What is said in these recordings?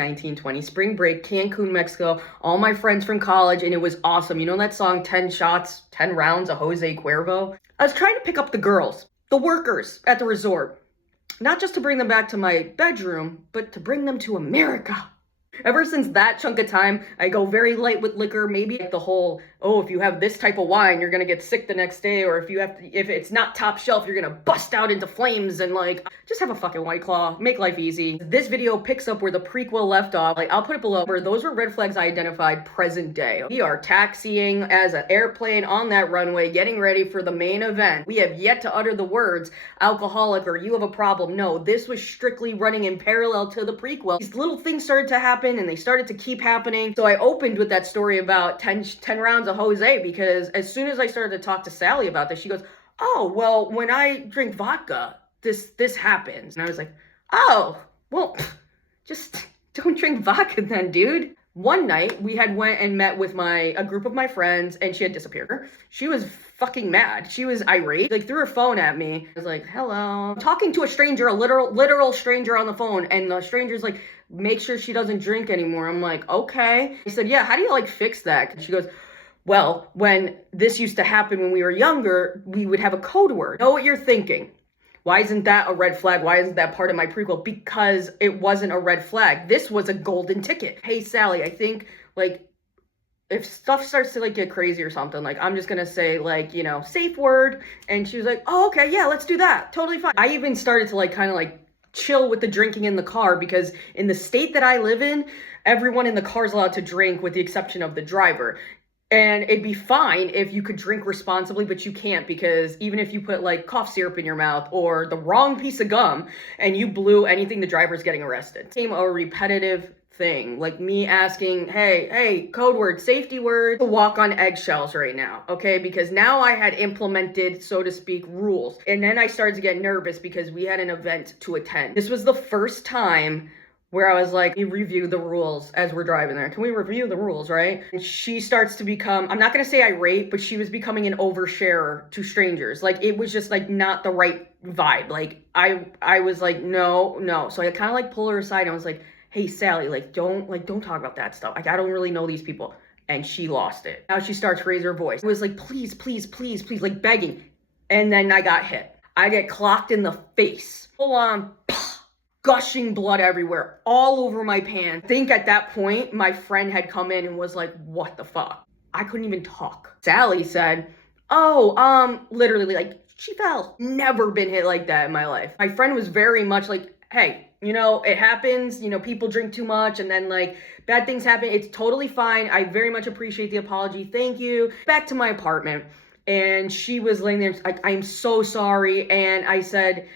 1920, spring break, Cancun, Mexico, all my friends from college, and it was awesome. You know that song, 10 Shots, 10 Rounds of Jose Cuervo? I was trying to pick up the girls, the workers at the resort, not just to bring them back to my bedroom, but to bring them to America. Ever since that chunk of time, I go very light with liquor. Maybe like the whole, oh, if you have this type of wine, you're gonna get sick the next day, or if it's not top shelf, you're gonna bust out into flames, and like, just have a fucking White Claw, make life easy. This video picks up where the prequel left off. Like, I'll put it below, where those were red flags I identified present day. We are taxiing as an airplane on that runway, getting ready for the main event. We have yet to utter the words alcoholic or you have a problem. No, this was strictly running in parallel to the prequel. These little things started to happen, and they started to keep happening. So I opened with that story about 10 rounds of Jose, because as soon as I started to talk to Sally about this, she goes, oh, well, when I drink vodka, this happens. And I was like, oh, well, just don't drink vodka then, dude. One night we had went and met with a group of my friends, and she had disappeared. She was fucking mad. She was irate, like threw her phone at me. I was like, hello. Talking to a stranger, a literal stranger on the phone, and the stranger's like, make sure she doesn't drink anymore. I'm like, okay. I said, yeah, how do you like fix that? And she goes, well, when this used to happen when we were younger, we would have a code word. Know what you're thinking. Why isn't that a red flag? Why isn't that part of my prequel? Because it wasn't a red flag. This was a golden ticket. Hey, Sally, I think, like, if stuff starts to, like, get crazy or something, like, I'm just gonna say, like, you know, safe word. And she was like, oh, okay, yeah, let's do that. Totally fine. I even started to, like, kind of, like, chill with the drinking in the car, because in the state that I live in, everyone in the car is allowed to drink with the exception of the driver. And it'd be fine if you could drink responsibly, but you can't, because even if you put like cough syrup in your mouth or the wrong piece of gum and you blew anything, the driver's getting arrested. It became a repetitive thing, like me asking, hey, code word, safety word, to walk on eggshells right now, okay? Because now I had implemented, so to speak, rules. And then I started to get nervous because we had an event to attend. This was the first time where I was like, we review the rules as we're driving there. Can we review the rules, right? And she starts to become, I'm not gonna say irate, but she was becoming an oversharer to strangers. Like, it was just like not the right vibe. Like, I was like, no. So I kind of like pull her aside and I was like, hey, Sally, don't talk about that stuff. Like, I don't really know these people. And she lost it. Now she starts to raise her voice. It was like, please, like begging. And then I got hit. I get clocked in the face. Full on, gushing blood everywhere, all over my pants. I think at that point, my friend had come in and was like, what the fuck? I couldn't even talk. Sally said, oh, literally, like, she fell. Never been hit like that in my life. My friend was very much like, hey, you know, it happens, you know, people drink too much and then like bad things happen. It's totally fine. I very much appreciate the apology. Thank you. Back to my apartment. And she was laying there like, I'm so sorry. And I said,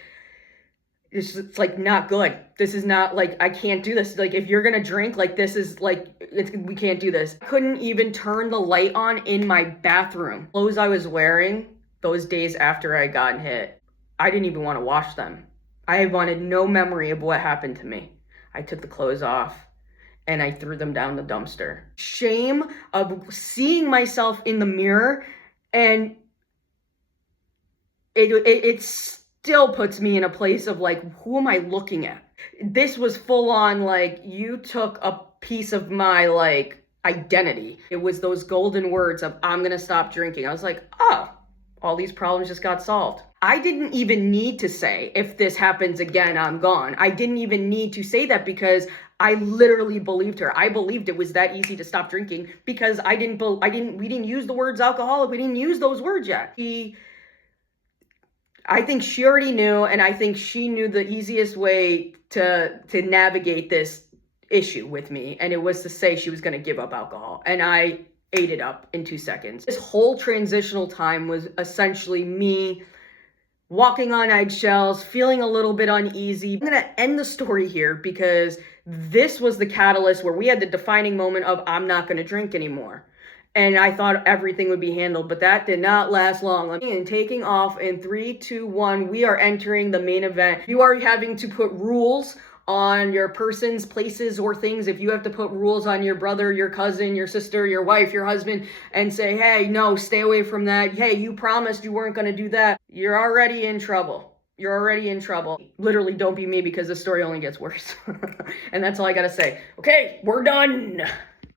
it's like not good. This is not like, I can't do this. Like, if you're gonna drink, like, this is like, we can't do this. I couldn't even turn the light on in my bathroom. Clothes I was wearing those days after I got hit, I didn't even want to wash them. I wanted no memory of what happened to me. I took the clothes off and I threw them down the dumpster. Shame of seeing myself in the mirror, and it still puts me in a place of like, who am I looking at? This was full on like, you took a piece of my like identity. It was those golden words of, I'm gonna stop drinking. I was like, oh, all these problems just got solved. I didn't even need to say, if this happens again, I'm gone. I didn't even need to say that, because I literally believed her. I believed it was that easy to stop drinking, because we didn't use the words alcoholic. We didn't use those words yet. I think she already knew, and I think she knew the easiest way to navigate this issue with me, and it was to say she was going to give up alcohol, and I ate it up in 2 seconds. This whole transitional time was essentially me walking on eggshells, feeling a little bit uneasy. I'm going to end the story here, because this was the catalyst where we had the defining moment of, I'm not going to drink anymore. And I thought everything would be handled, but that did not last long. And taking off in 3, 2, 1, we are entering the main event. You are having to put rules on your persons, places, or things. If you have to put rules on your brother, your cousin, your sister, your wife, your husband, and say, hey, no, stay away from that. Hey, you promised you weren't going to do that. You're already in trouble. you're already in trouble. Literally, don't be me because the story only gets worse. And that's all I gotta say. Okay, we're done.